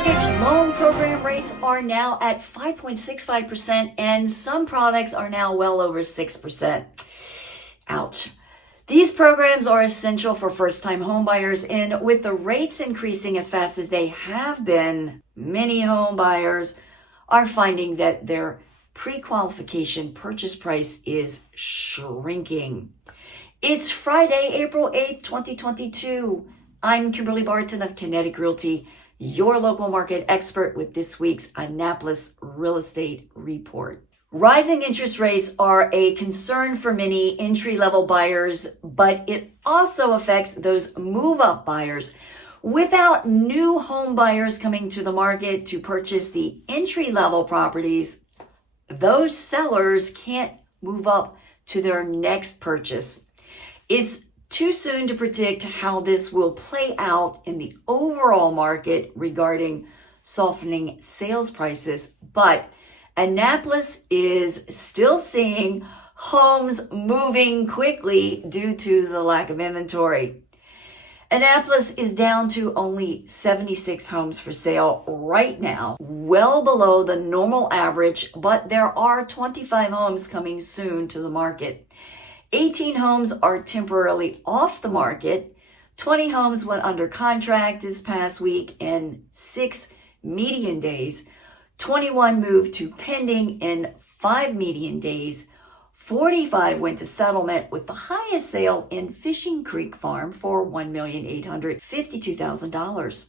Mortgage loan program rates are now at 5.65%, and some products are now well over 6%. Ouch. These programs are essential for first-time homebuyers, and with the rates increasing as fast as they have been, many homebuyers are finding that their pre-qualification purchase price is shrinking. It's Friday, April 8th, 2022. I'm Kimberly Barton of Kinetic Realty, your local market expert with this week's Annapolis Real Estate Report. Rising interest rates are a concern for many entry-level buyers, but it also affects those move-up buyers. Without new home buyers coming to the market to purchase the entry-level properties, those sellers can't move up to their next purchase. It's too soon to predict how this will play out in the overall market regarding softening sales prices, but Annapolis is still seeing homes moving quickly due to the lack of inventory. Annapolis is down to only 76 homes for sale right now, well below the normal average, but there are 25 homes coming soon to the market. 18 homes are temporarily off the market. 20 homes went under contract this past week in 6 median days. 21 moved to pending in 5 median days. 45 went to settlement, with the highest sale in Fishing Creek Farm for $1,852,000.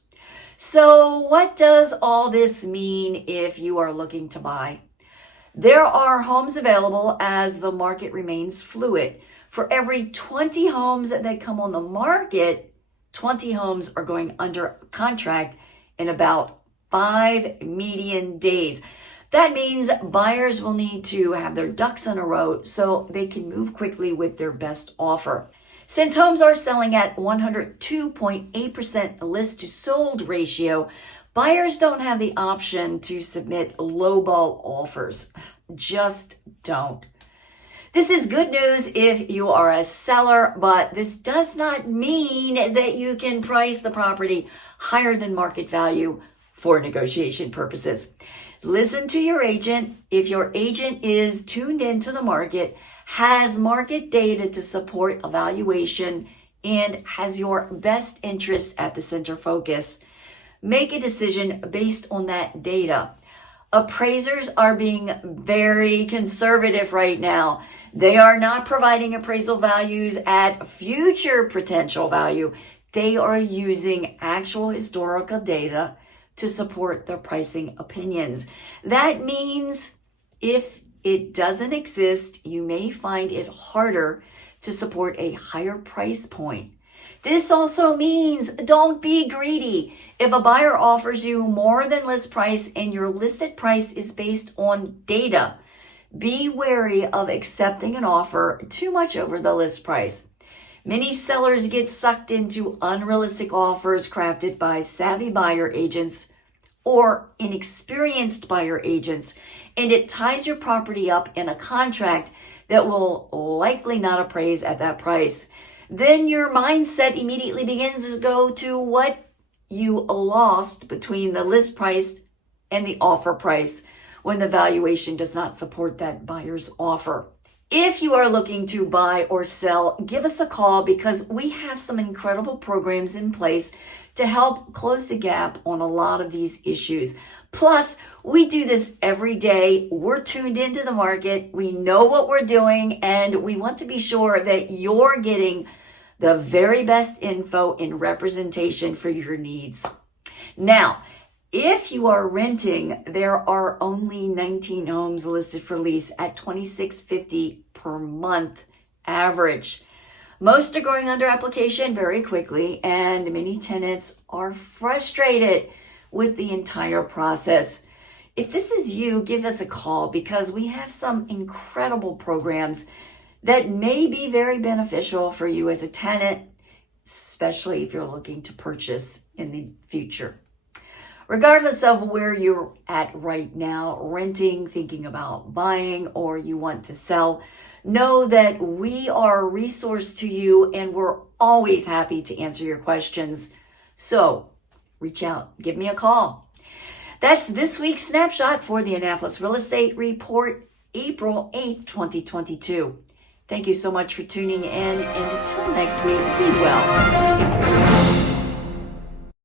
So what does all this mean if you are looking to buy? There are homes available as the market remains fluid. For every 20 homes that come on the market, 20 homes are going under contract in about 5 median days. That means buyers will need to have their ducks in a row so they can move quickly with their best offer. Since homes are selling at 102.8% list to sold ratio, buyers don't have the option to submit lowball offers. Just don't. This is good news if you are a seller, but this does not mean that you can price the property higher than market value for negotiation purposes. Listen to your agent. If your agent is tuned into the market, has market data to support evaluation, and has your best interest at the center focus, make a decision based on that data. Appraisers are being very conservative right now. They are not providing appraisal values at future potential value. They are using actual historical data to support their pricing opinions. That means if it doesn't exist, you may find it harder to support a higher price point. This also means don't be greedy. If a buyer offers you more than list price and your listed price is based on data, be wary of accepting an offer too much over the list price. Many sellers get sucked into unrealistic offers crafted by savvy buyer agents or inexperienced buyer agents, and it ties your property up in a contract that will likely not appraise at that price. Then your mindset immediately begins to go to what you lost between the list price and the offer price when the valuation does not support that buyer's offer. If you are looking to buy or sell, give us a call because we have some incredible programs in place to help close the gap on a lot of these issues. Plus, we do this every day. We're tuned into the market. We know what we're doing, and we want to be sure that you're getting the very best info and representation for your needs. Now, if you are renting, there are only 19 homes listed for lease at $2,650 per month average. Most are going under application very quickly, and many tenants are frustrated with the entire process. If this is you, give us a call because we have some incredible programs that may be very beneficial for you as a tenant, especially if you're looking to purchase in the future. Regardless of where you're at right now, renting, thinking about buying, or you want to sell, know that we are a resource to you and we're always happy to answer your questions. So reach out, give me a call. That's this week's snapshot for the Annapolis Real Estate Report, April 8th, 2022. Thank you so much for tuning in, and until next week, be well. Take care.